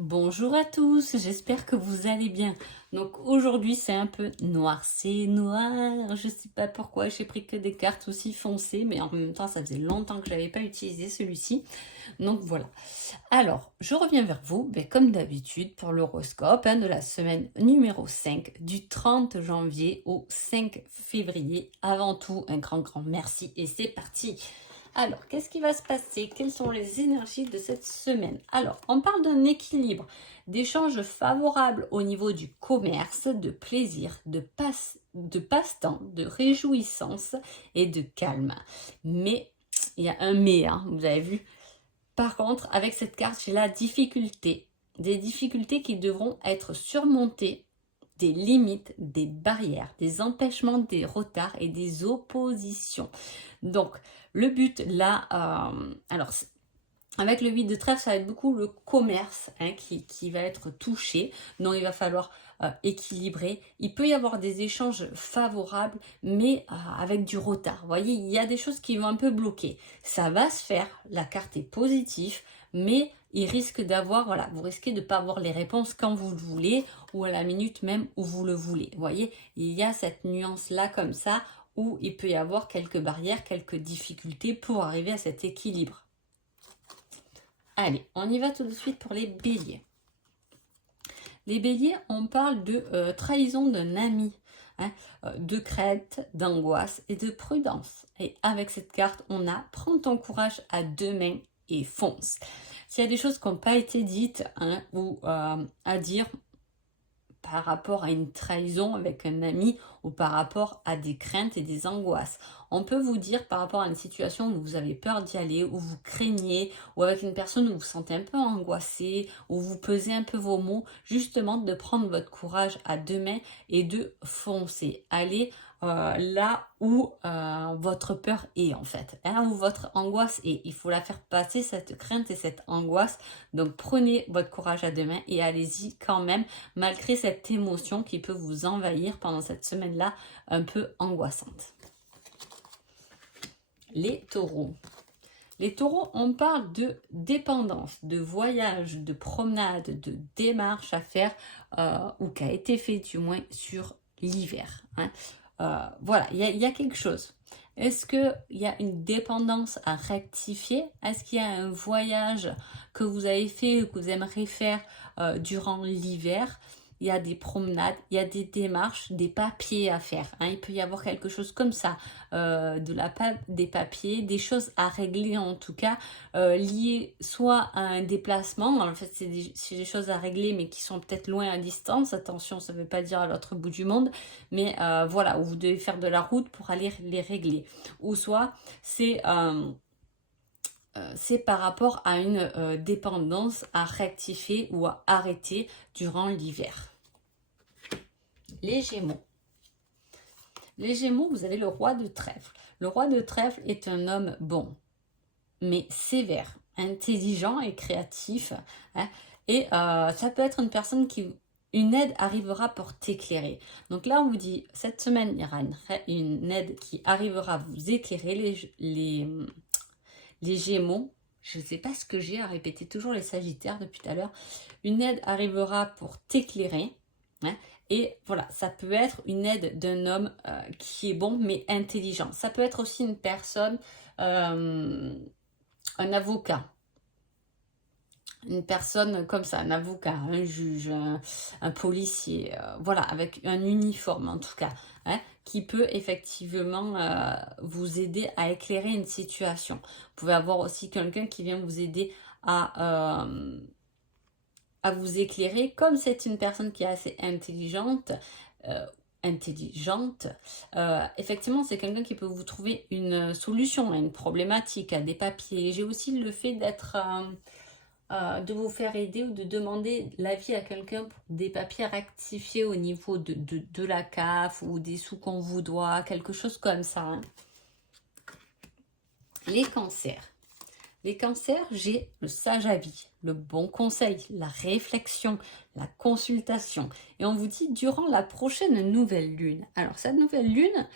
Bonjour à tous, j'espère que vous allez bien. Donc aujourd'hui c'est un peu noir, c'est noir, je sais pas pourquoi j'ai pris que des cartes aussi foncées, mais en même temps ça faisait longtemps que j'avais pas utilisé celui-ci. Donc voilà. Alors je reviens vers vous, comme d'habitude pour l'horoscope de la semaine numéro 5 du 30 janvier au 5 février. Avant tout un grand merci et c'est parti. Alors, qu'est-ce qui va se passer? Quelles sont les énergies de cette semaine? Alors, on parle d'un équilibre, d'échanges favorables au niveau du commerce, de plaisir, de passe-temps, de réjouissance et de calme. Mais, il y a un mais, hein, vous avez vu. Par contre, avec cette carte, j'ai la difficulté. Des difficultés qui devront être surmontées, des limites, des barrières, des empêchements, des retards et des oppositions. Donc, le but là, alors avec le 8 de trèfle, ça va être beaucoup le commerce qui va être touché. Donc, il va falloir équilibrer. Il peut y avoir des échanges favorables, mais avec du retard. Vous voyez, il y a des choses qui vont un peu bloquer. Ça va se faire, la carte est positive, mais il risque d'avoir, voilà, vous risquez de ne pas avoir les réponses quand vous le voulez ou à la minute même où vous le voulez. Vous voyez, il y a cette nuance-là comme ça où il peut y avoir quelques barrières, quelques difficultés pour arriver à cet équilibre. Allez, on y va tout de suite pour les béliers. Les béliers, on parle de trahison d'un ami, de crainte, d'angoisse et de prudence. Et avec cette carte, on a « Prends ton courage à deux mains et fonce ». S'il y a des choses qui n'ont pas été dites ou à dire par rapport à une trahison avec un ami ou par rapport à des craintes et des angoisses. On peut vous dire par rapport à une situation où vous avez peur d'y aller, où vous craignez, ou avec une personne où vous vous sentez un peu angoissé, où vous pesez un peu vos mots, justement de prendre votre courage à deux mains et de foncer. Allez là où votre peur est en fait, là où votre angoisse est. Il faut la faire passer, cette crainte et cette angoisse. Donc prenez votre courage à deux mains et allez-y quand même, malgré cette émotion qui peut vous envahir pendant cette semaine-là un peu angoissante. Les taureaux. Les taureaux, on parle de dépendance, de voyage, de promenade, de démarche à faire ou qui a été fait du moins sur l'hiver. Voilà, il y a quelque chose. Est-ce qu'il y a une dépendance à rectifier? Est-ce qu'il y a un voyage que vous avez fait ou que vous aimeriez faire durant l'hiver? Il y a des promenades, il y a des démarches, des papiers à faire. Il peut y avoir quelque chose comme ça, des papiers, des choses à régler en tout cas, liées soit à un déplacement, en fait c'est des choses à régler mais qui sont peut-être loin à distance, attention ça ne veut pas dire à l'autre bout du monde, mais voilà, où vous devez faire de la route pour aller les régler. Ou soit c'est par rapport à une dépendance à rectifier ou à arrêter durant l'hiver. Les Gémeaux. Les Gémeaux, vous avez le roi de trèfle. Le roi de trèfle est un homme bon, mais sévère, intelligent et créatif. Et ça peut être une personne qui... Une aide arrivera pour t'éclairer. Donc là, on vous dit, cette semaine, il y aura une aide qui arrivera à vous éclairer. Les Gémeaux, je ne sais pas ce que j'ai à répéter, toujours les Sagittaires depuis tout à l'heure. Une aide arrivera pour t'éclairer. Et voilà, ça peut être une aide d'un homme qui est bon mais intelligent. Ça peut être aussi une personne, un avocat. Une personne comme ça, un avocat, un juge, un policier, voilà, avec un uniforme en tout cas, qui peut effectivement vous aider à éclairer une situation. Vous pouvez avoir aussi quelqu'un qui vient vous aider à vous éclairer, comme c'est une personne qui est assez intelligente, effectivement c'est quelqu'un qui peut vous trouver une solution à une problématique, à des papiers. J'ai aussi le fait d'être... de vous faire aider ou de demander l'avis à quelqu'un pour des papiers rectifiés au niveau de la CAF ou des sous qu'on vous doit, quelque chose comme ça. Les cancers. Les cancers, j'ai le sage avis, le bon conseil, la réflexion, la consultation. Et on vous dit durant la prochaine nouvelle lune. Alors cette nouvelle lune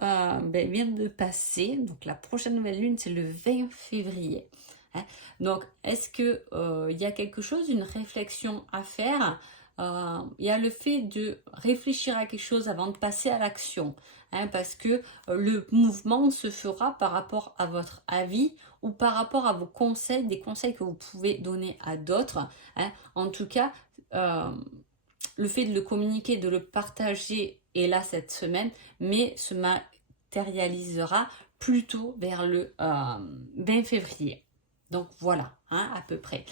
vient de passer. Donc la prochaine nouvelle lune, c'est le 20 février. hein. Donc, est-ce que il y a quelque chose, une réflexion à faire? Il y a le fait de réfléchir à quelque chose avant de passer à l'action, hein, parce que le mouvement se fera par rapport à votre avis ou par rapport à vos conseils, des conseils que vous pouvez donner à d'autres, hein. En tout cas, le fait de le communiquer, de le partager est là cette semaine, mais se matérialisera plutôt vers le 20 février. Donc voilà, hein, à peu près.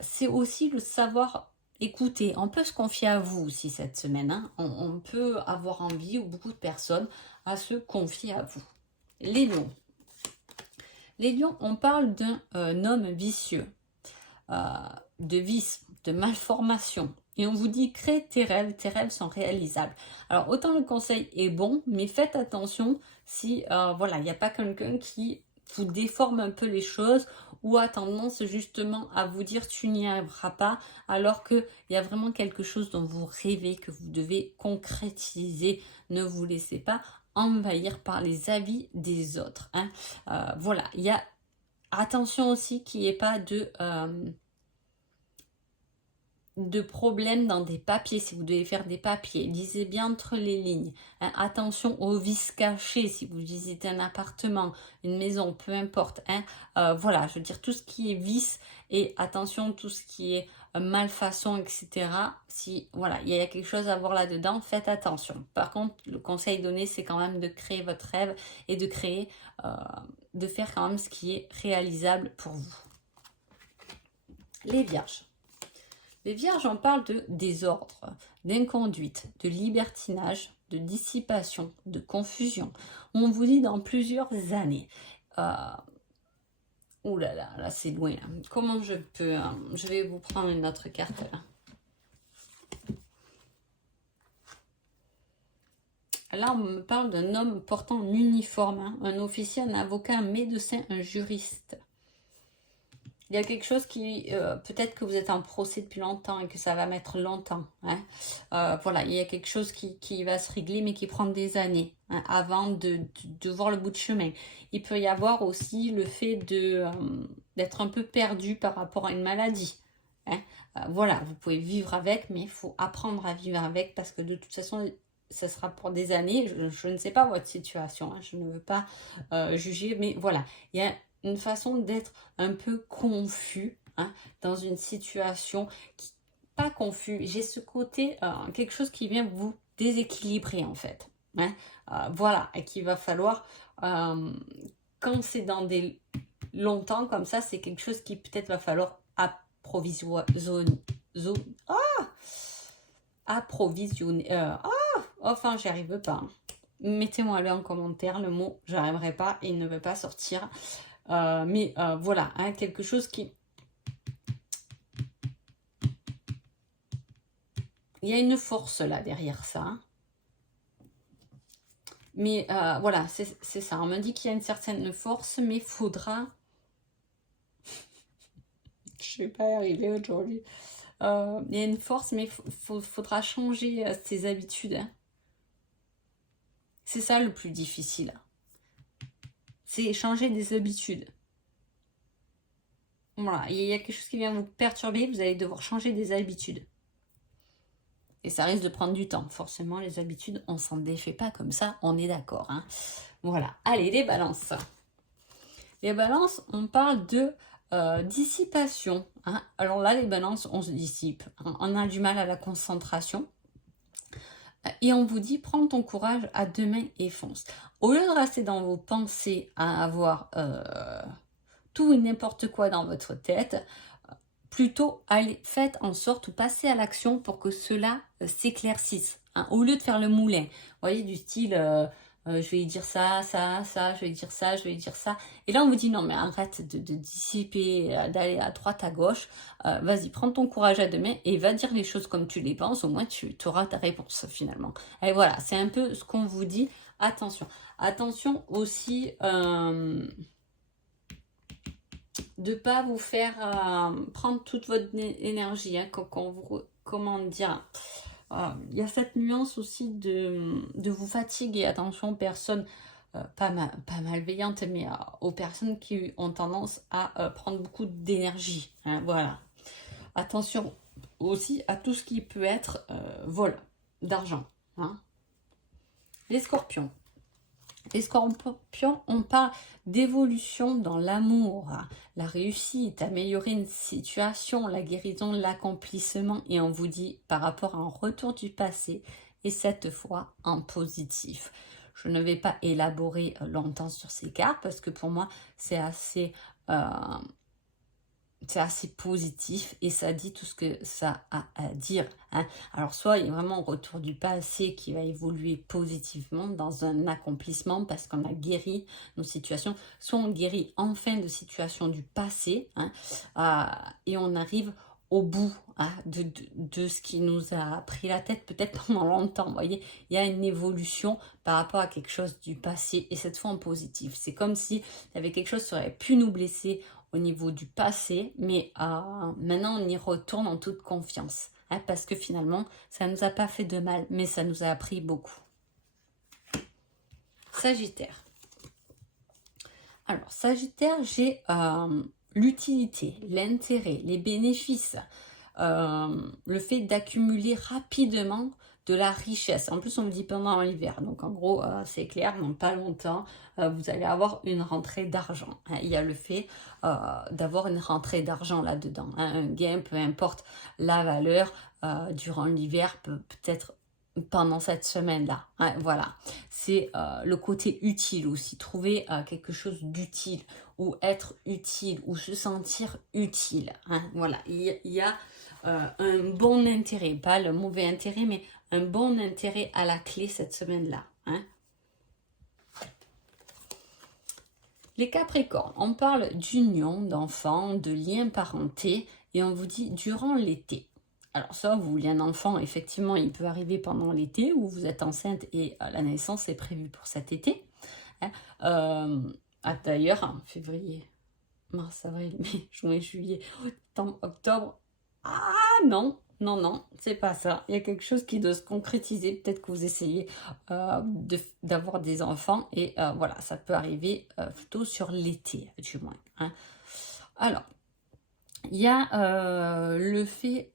C'est aussi le savoir écouter. On peut se confier à vous aussi cette semaine, hein. On peut avoir envie, ou beaucoup de personnes, à se confier à vous. Les lions. Les lions, on parle d'un homme vicieux, de vice, de malformation. Et on vous dit, crée tes rêves sont réalisables. Alors, autant le conseil est bon, mais faites attention si, voilà, il n'y a pas quelqu'un qui vous déforme un peu les choses ou a tendance justement à vous dire tu n'y arriveras pas, alors qu'il y a vraiment quelque chose dont vous rêvez, que vous devez concrétiser. Ne vous laissez pas envahir par les avis des autres, hein. Voilà, il y a attention aussi qu'il n'y ait pas de problèmes dans des papiers. Si vous devez faire des papiers, lisez bien entre les lignes, hein. Attention aux vices cachés si vous visitez un appartement, une maison, peu importe, hein. Voilà, je veux dire tout ce qui est vice, et attention tout ce qui est malfaçon, etc. Si voilà, il y a quelque chose à voir là-dedans, faites attention. Par contre, le conseil donné, c'est quand même de créer votre rêve et de créer, de faire quand même ce qui est réalisable pour vous. Les vierges. Les vierges, on parle de désordre, d'inconduite, de libertinage, de dissipation, de confusion. On vous dit dans plusieurs années. Ouh là là, là c'est loin. Là. Comment je peux... je vais vous prendre une autre carte là. Là, on me parle d'un homme portant un uniforme, hein, un officier, un avocat, un médecin, un juriste. Il y a quelque chose qui, peut-être que vous êtes en procès depuis longtemps et que ça va mettre longtemps, hein. Voilà, il y a quelque chose qui va se régler, mais qui prend des années, hein, avant de voir le bout de chemin. Il peut y avoir aussi le fait d'être un peu perdu par rapport à une maladie, hein. Voilà, vous pouvez vivre avec, mais il faut apprendre à vivre avec, parce que de toute façon, ça sera pour des années. Je ne sais pas votre situation, hein, je ne veux pas juger, mais voilà, il y a une façon d'être un peu confus, hein, dans une situation pas confus. J'ai ce côté, quelque chose qui vient vous déséquilibrer en fait, hein. Voilà, et qu'il va falloir, quand c'est dans des longtemps comme ça, c'est quelque chose qui peut-être va falloir approvisionner. Enfin, j'y arrive pas, hein. Mettez-moi-le en commentaire, le mot, j'arriverai pas, il ne veut pas sortir. Mais voilà, hein, quelque chose qui... Il y a une force là derrière ça, hein. Mais voilà, c'est ça. On me dit qu'il y a une certaine force, mais il faudra... Je ne vais pas y arriver aujourd'hui. Il y a une force, mais faudra changer ses habitudes, hein. C'est ça le plus difficile. C'est changer des habitudes. Voilà, il y a quelque chose qui vient vous perturber, vous allez devoir changer des habitudes. Et ça risque de prendre du temps. Forcément, les habitudes, on s'en défait pas comme ça, on est d'accord, hein. Voilà, allez, les balances. Les balances, on parle de dissipation, hein. Alors là, les balances, on se dissipe. On a du mal à la concentration. Et on vous dit, prends ton courage à deux mains et fonce. Au lieu de rester dans vos pensées à avoir tout et n'importe quoi dans votre tête, plutôt allez, faites en sorte ou passez à l'action pour que cela s'éclaircisse, hein, au lieu de faire le moulin. Vous voyez, du style, je vais dire ça, je vais dire ça, je vais dire ça. Et là, on vous dit, non, mais arrête de dissiper, d'aller à droite, à gauche. Vas-y, prends ton courage à deux mains et va dire les choses comme tu les penses. Au moins, tu auras ta réponse, finalement. Et voilà, c'est un peu ce qu'on vous dit. Attention. Attention aussi... de pas vous faire prendre toute votre énergie, hein, comment dire, il y a cette nuance aussi de vous fatiguer. Attention, personne pas malveillante, mais aux personnes qui ont tendance à prendre beaucoup d'énergie. Hein, voilà. Attention aussi à tout ce qui peut être vol d'argent. Hein. Les scorpions. Les scorpions, on parle d'évolution dans l'amour, la réussite, améliorer une situation, la guérison, l'accomplissement. Et on vous dit par rapport à un retour du passé, et cette fois en positif. Je ne vais pas élaborer longtemps sur ces cartes parce que pour moi, c'est assez positif et ça dit tout ce que ça a à dire. Hein. Alors soit il y a vraiment un retour du passé qui va évoluer positivement dans un accomplissement parce qu'on a guéri nos situations, soit on guérit enfin de situations du passé hein, et on arrive au bout hein, de ce qui nous a pris la tête peut-être pendant longtemps. Vous voyez, il y a une évolution par rapport à quelque chose du passé et cette fois en positif. C'est comme si il y avait quelque chose qui aurait pu nous blesser au niveau du passé, mais maintenant on y retourne en toute confiance, hein, parce que finalement, ça ne nous a pas fait de mal, mais ça nous a appris beaucoup. Sagittaire. Alors, Sagittaire, j'ai l'utilité, l'intérêt, les bénéfices, le fait d'accumuler rapidement de la richesse. En plus, on me dit pendant l'hiver. Donc, en gros, c'est clair, dans pas longtemps, vous allez avoir une rentrée d'argent. Hein. Il y a le fait d'avoir une rentrée d'argent là-dedans. Hein. Un gain, peu importe la valeur, durant l'hiver, peut-être pendant cette semaine-là. Hein. Voilà. C'est le côté utile aussi. Trouver quelque chose d'utile ou être utile ou se sentir utile. Hein. Voilà. Il y a un bon intérêt, pas le mauvais intérêt, mais un bon intérêt à la clé cette semaine-là. Hein. Les Capricornes, on parle d'union, d'enfants, de liens parentés et on vous dit durant l'été. Alors ça, vous voulez un enfant, effectivement, il peut arriver pendant l'été ou vous êtes enceinte et la naissance est prévue pour cet été. Hein. D'ailleurs, en février, mars, avril, mai, juin, juillet, octobre, non, c'est pas ça. Il y a quelque chose qui doit se concrétiser. Peut-être que vous essayez d'avoir des enfants et voilà, ça peut arriver plutôt sur l'été, du moins. Hein. Alors, il y a le fait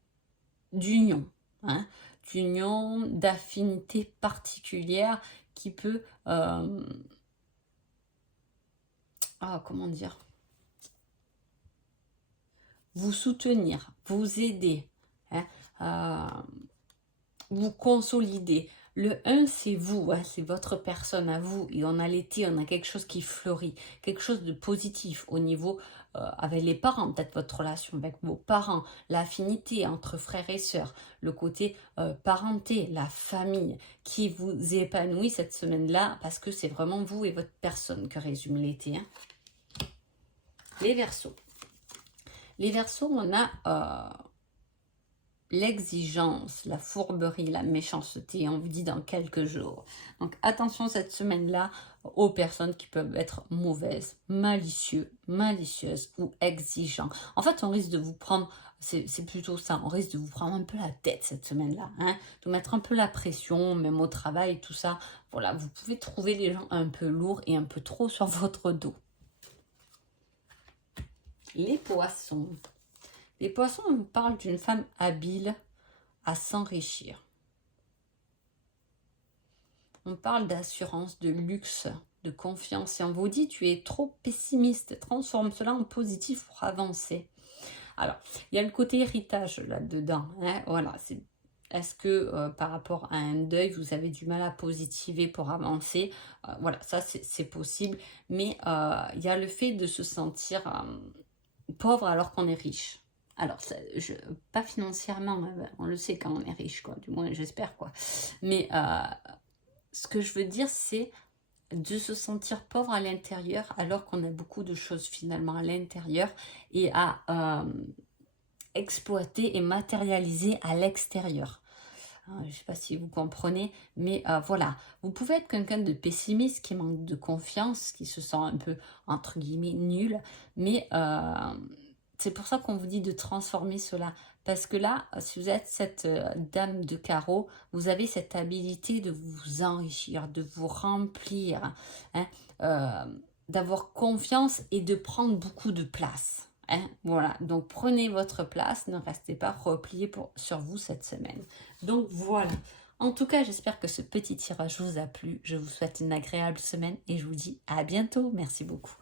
d'union, hein, d'union, d'affinité particulière qui peut... comment dire, vous soutenir, vous aider, hein, vous consolider. Le 1, c'est vous, hein, c'est votre personne à vous. Et on a l'été, on a quelque chose qui fleurit, quelque chose de positif au niveau avec les parents, peut-être votre relation avec vos parents, l'affinité entre frères et sœurs, le côté parenté, la famille qui vous épanouit cette semaine-là parce que c'est vraiment vous et votre personne que résume l'été. Hein. Les Verseaux. Les Verseaux, on a l'exigence, la fourberie, la méchanceté, on vous dit dans quelques jours. Donc attention cette semaine-là aux personnes qui peuvent être mauvaises, malicieuses ou exigeants. En fait, on risque de vous prendre, c'est plutôt ça, on risque de vous prendre un peu la tête cette semaine-là, hein, de mettre un peu la pression, même au travail et tout ça. Voilà, vous pouvez trouver les gens un peu lourds et un peu trop sur votre dos. Les Poissons. Les Poissons, on vous parle d'une femme habile à s'enrichir. On parle d'assurance, de luxe, de confiance. Et on vous dit, tu es trop pessimiste. Transforme cela en positif pour avancer. Alors, il y a le côté héritage là-dedans. Hein, voilà, est-ce que par rapport à un deuil, vous avez du mal à positiver pour avancer? Voilà, ça c'est possible. Mais il y a le fait de se sentir pauvre alors qu'on est riche. Alors, pas financièrement, on le sait quand on est riche, quoi. Du moins, j'espère, quoi. Mais ce que je veux dire, c'est de se sentir pauvre à l'intérieur alors qu'on a beaucoup de choses finalement à l'intérieur et à exploiter et matérialiser à l'extérieur. Je ne sais pas si vous comprenez, mais voilà. Vous pouvez être quelqu'un de pessimiste qui manque de confiance, qui se sent un peu, entre guillemets, nul, mais c'est pour ça qu'on vous dit de transformer cela. Parce que là, si vous êtes cette dame de carreau, vous avez cette habilité de vous enrichir, de vous remplir, hein, d'avoir confiance et de prendre beaucoup de place. Hein, voilà, donc prenez votre place, ne restez pas repliés sur vous cette semaine. Donc voilà. En tout cas, j'espère que ce petit tirage vous a plu. Je vous souhaite une agréable semaine et je vous dis à bientôt. Merci beaucoup.